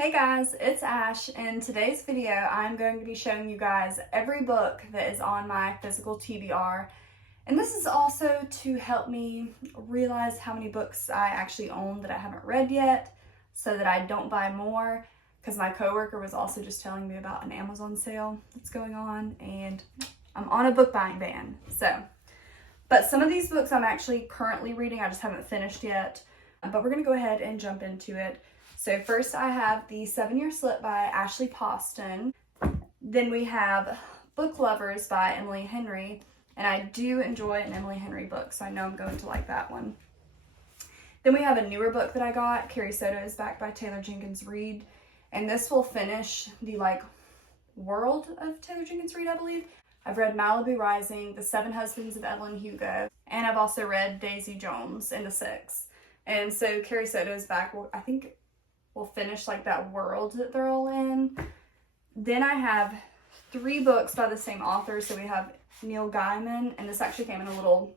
Hey guys, it's Ash. In today's video, I'm going to be showing you guys every book that is on my physical TBR. And this is also to help me realize how many books I actually own that I haven't read yet so that I don't buy more, because my coworker was also just telling me about an Amazon sale that's going on and I'm on a book buying ban. But some of these books I'm actually currently reading, I just haven't finished yet. But we're gonna go ahead and jump into it. So first I have The 7-Year Slip by Ashley Poston. Then we have Book Lovers by Emily Henry. And I do enjoy an Emily Henry book, so I know I'm going to like that one. Then we have a newer book that I got, Carrie Soto is Back by Taylor Jenkins Reid. And this will finish the world of Taylor Jenkins Reid, I believe. I've read Malibu Rising, The Seven Husbands of Evelyn Hugo, and I've also read Daisy Jones and the Six. And so Carrie Soto is Back, I think we'll finish that world that they're all in. Then I have 3 books by the same author. So we have Neil Gaiman, and this actually came in a little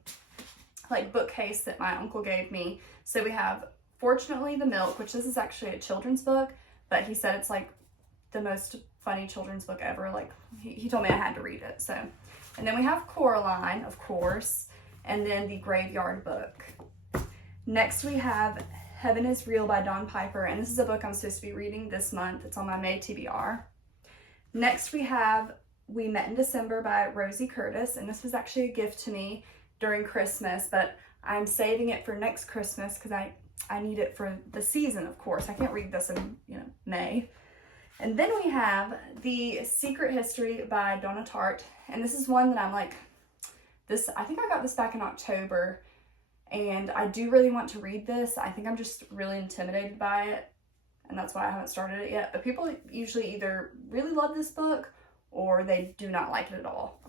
bookcase that my uncle gave me. So we have Fortunately the Milk, which this is actually a children's book, but he said it's the most funny children's book ever. He told me I had to read it. So, and then we have Coraline, of course, and then The Graveyard Book. Next we have Heaven is Real by Dawn Piper, and this is a book I'm supposed to be reading this month. It's on my May TBR. Next we have We Met in December by Rosie Curtis, and this was actually a gift to me during Christmas, but I'm saving it for next Christmas because I need it for the season, of course. I can't read this in, May. And then we have The Secret History by Donna Tartt, and this is one that I'm I think I got this back in October, and I do really want to read this. I think I'm just really intimidated by it, and that's why I haven't started it yet. But people usually either really love this book or they do not like it at all.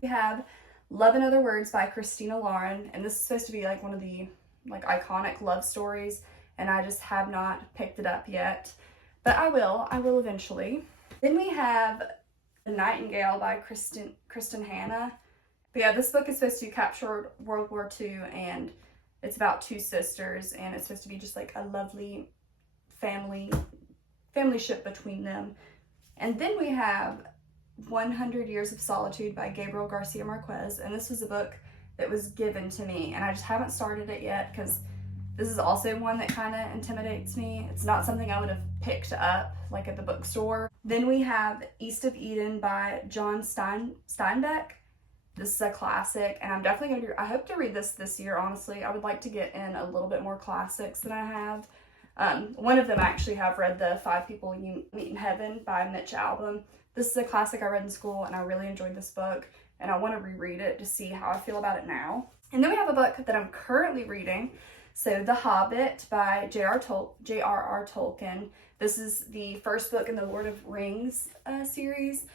We have Love and Other Words by Christina Lauren, and this is supposed to be one of the iconic love stories, and I just have not picked it up yet. But I will eventually. Then we have The Nightingale by Kristen Hanna. But yeah, this book is supposed to capture World War II, and it's about 2 sisters, and it's supposed to be just a lovely family ship between them. And then we have 100 Years of Solitude by Gabriel Garcia Marquez, and this was a book that was given to me, and I just haven't started it yet because this is also one that kind of intimidates me. It's not something I would have picked up at the bookstore. Then we have East of Eden by John Steinbeck. This is a classic, and I'm definitely going to, I hope to read this year, honestly. I would like to get in a little bit more classics than I have. One of them I actually have read, The 5 People You Meet in Heaven by Mitch Albom. This is a classic I read in school, and I really enjoyed this book, and I want to reread it to see how I feel about it now. And then we have a book that I'm currently reading. So The Hobbit by J.R.R. Tolkien. This is the first book in the Lord of Rings series.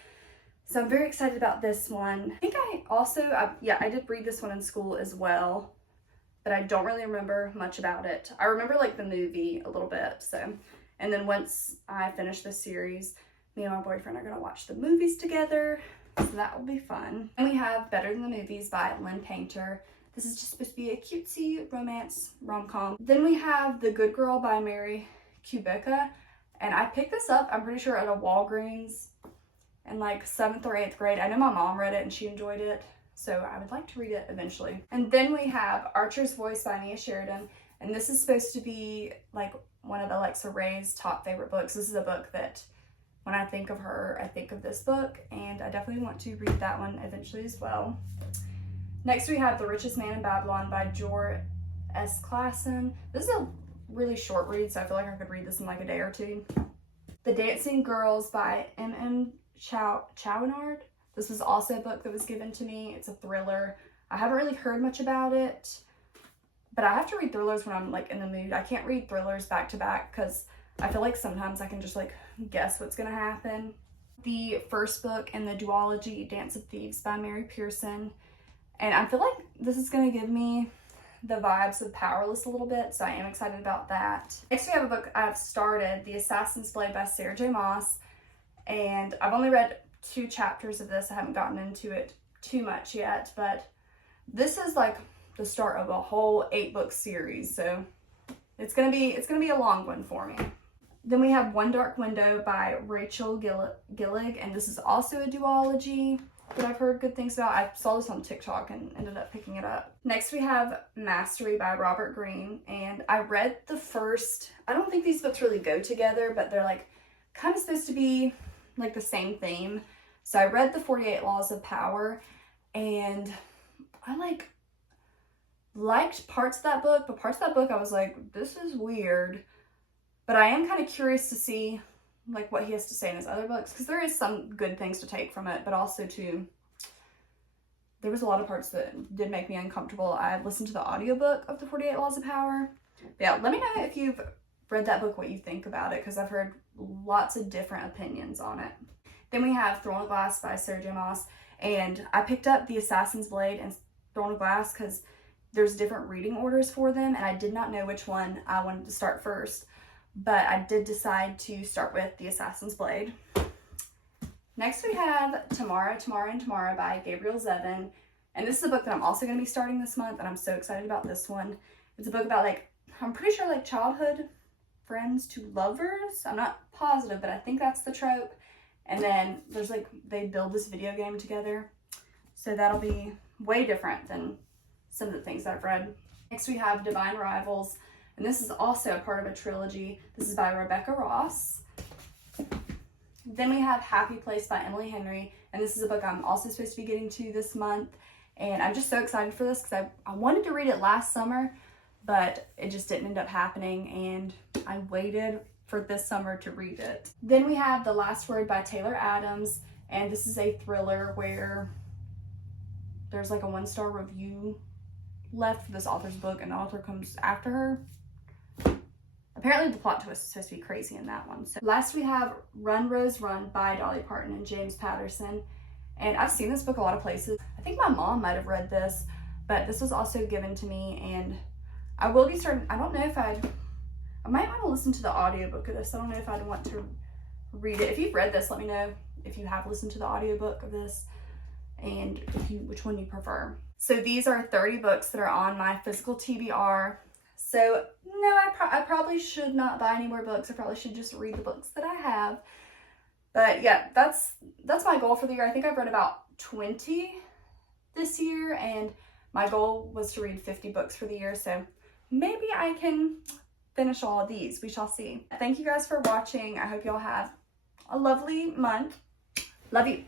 So I'm very excited about this one. I think I did read this one in school as well, but I don't really remember much about it. I remember the movie a little bit. So, and then once I finish this series, me and my boyfriend are gonna watch the movies together. So that will be fun. And we have Better Than the Movies by Lynn Painter. This is just supposed to be a cutesy romance rom-com. Then we have The Good Girl by Mary Kubica. And I picked this up, I'm pretty sure, at a Walgreens in 7th or 8th grade. I know my mom read it and she enjoyed it, so I would like to read it eventually. And then we have Archer's Voice by Nia Sheridan. And this is supposed to be one of Alexa Ray's top favorite books. This is a book that when I think of her, I think of this book, and I definitely want to read that one eventually as well. Next we have The Richest Man in Babylon by Jor S. Klassen. This is a really short read, so I feel like I could read this in a day or 2. The Dancing Girls by M.M. Chouinard. This was also a book that was given to me. It's a thriller. I haven't really heard much about it, but I have to read thrillers when I'm in the mood. I can't read thrillers back to back because I feel sometimes I can just guess what's gonna happen. The first book in the duology, Dance of Thieves by Mary Pearson. And I feel this is gonna give me the vibes of Powerless a little bit, so I am excited about that. Next we have a book I've started, The Assassin's Blade by Sarah J. Maas. And I've only read 2 chapters of this. I haven't gotten into it too much yet, but this is the start of a whole 8-book series, so it's gonna be a long one for me. Then we have One Dark Window by Rachel Gillig, and this is also a duology that I've heard good things about. I saw this on TikTok and ended up picking it up. Next we have Mastery by Robert Greene, and I read the first, I don't think these books really go together, but they're like kind of supposed to be like the same theme. So I read the 48 Laws of Power, and I liked parts of that book, but parts of that book I was like, this is weird. But I am kind of curious to see like what he has to say in his other books, because there is some good things to take from it, but also too, there was a lot of parts that did make me uncomfortable. I listened to the audiobook of the 48 Laws of Power. But yeah, let me know if you've read that book, what you think about it, because I've heard lots of different opinions on it. Then we have Throne of Glass by Sarah J. Maas, and I picked up The Assassin's Blade and Throne of Glass because there's different reading orders for them, and I did not know which one I wanted to start first. But I did decide to start with The Assassin's Blade. Next we have Tomorrow, Tomorrow, and Tomorrow by Gabriel Zevin. And this is a book that I'm also going to be starting this month, and I'm so excited about this one. It's a book about like, I'm pretty sure like childhood friends to lovers. I'm not positive, but I think that's the trope. And then there's like, they build this video game together. So that'll be way different than some of the things I've read. Next we have Divine Rivals. And this is also a part of a trilogy. This is by Rebecca Ross. Then we have Happy Place by Emily Henry. And this is a book I'm also supposed to be getting to this month. And I'm just so excited for this because I wanted to read it last summer, but it just didn't end up happening. And I waited for this summer to read it. Then we have The Last Word by Taylor Adams. And this is a thriller where there's like a 1-star review left for this author's book, and the author comes after her. Apparently the plot twist is supposed to be crazy in that one. So last we have Run Rose Run by Dolly Parton and James Patterson. And I've seen this book a lot of places. I think my mom might have read this, but this was also given to me, and I will be starting, I don't know if I might want to listen to the audiobook of this. I don't know if I'd want to read it. If you've read this, let me know if you have listened to the audiobook of this and which one you prefer. So these are 30 books that are on my physical TBR. So no, I probably should not buy any more books. I probably should just read the books that I have. But yeah, that's my goal for the year. I think I've read about 20 this year, and my goal was to read 50 books for the year. So maybe I can finish all of these. We shall see. Thank you guys for watching. I hope y'all have a lovely month. Love you.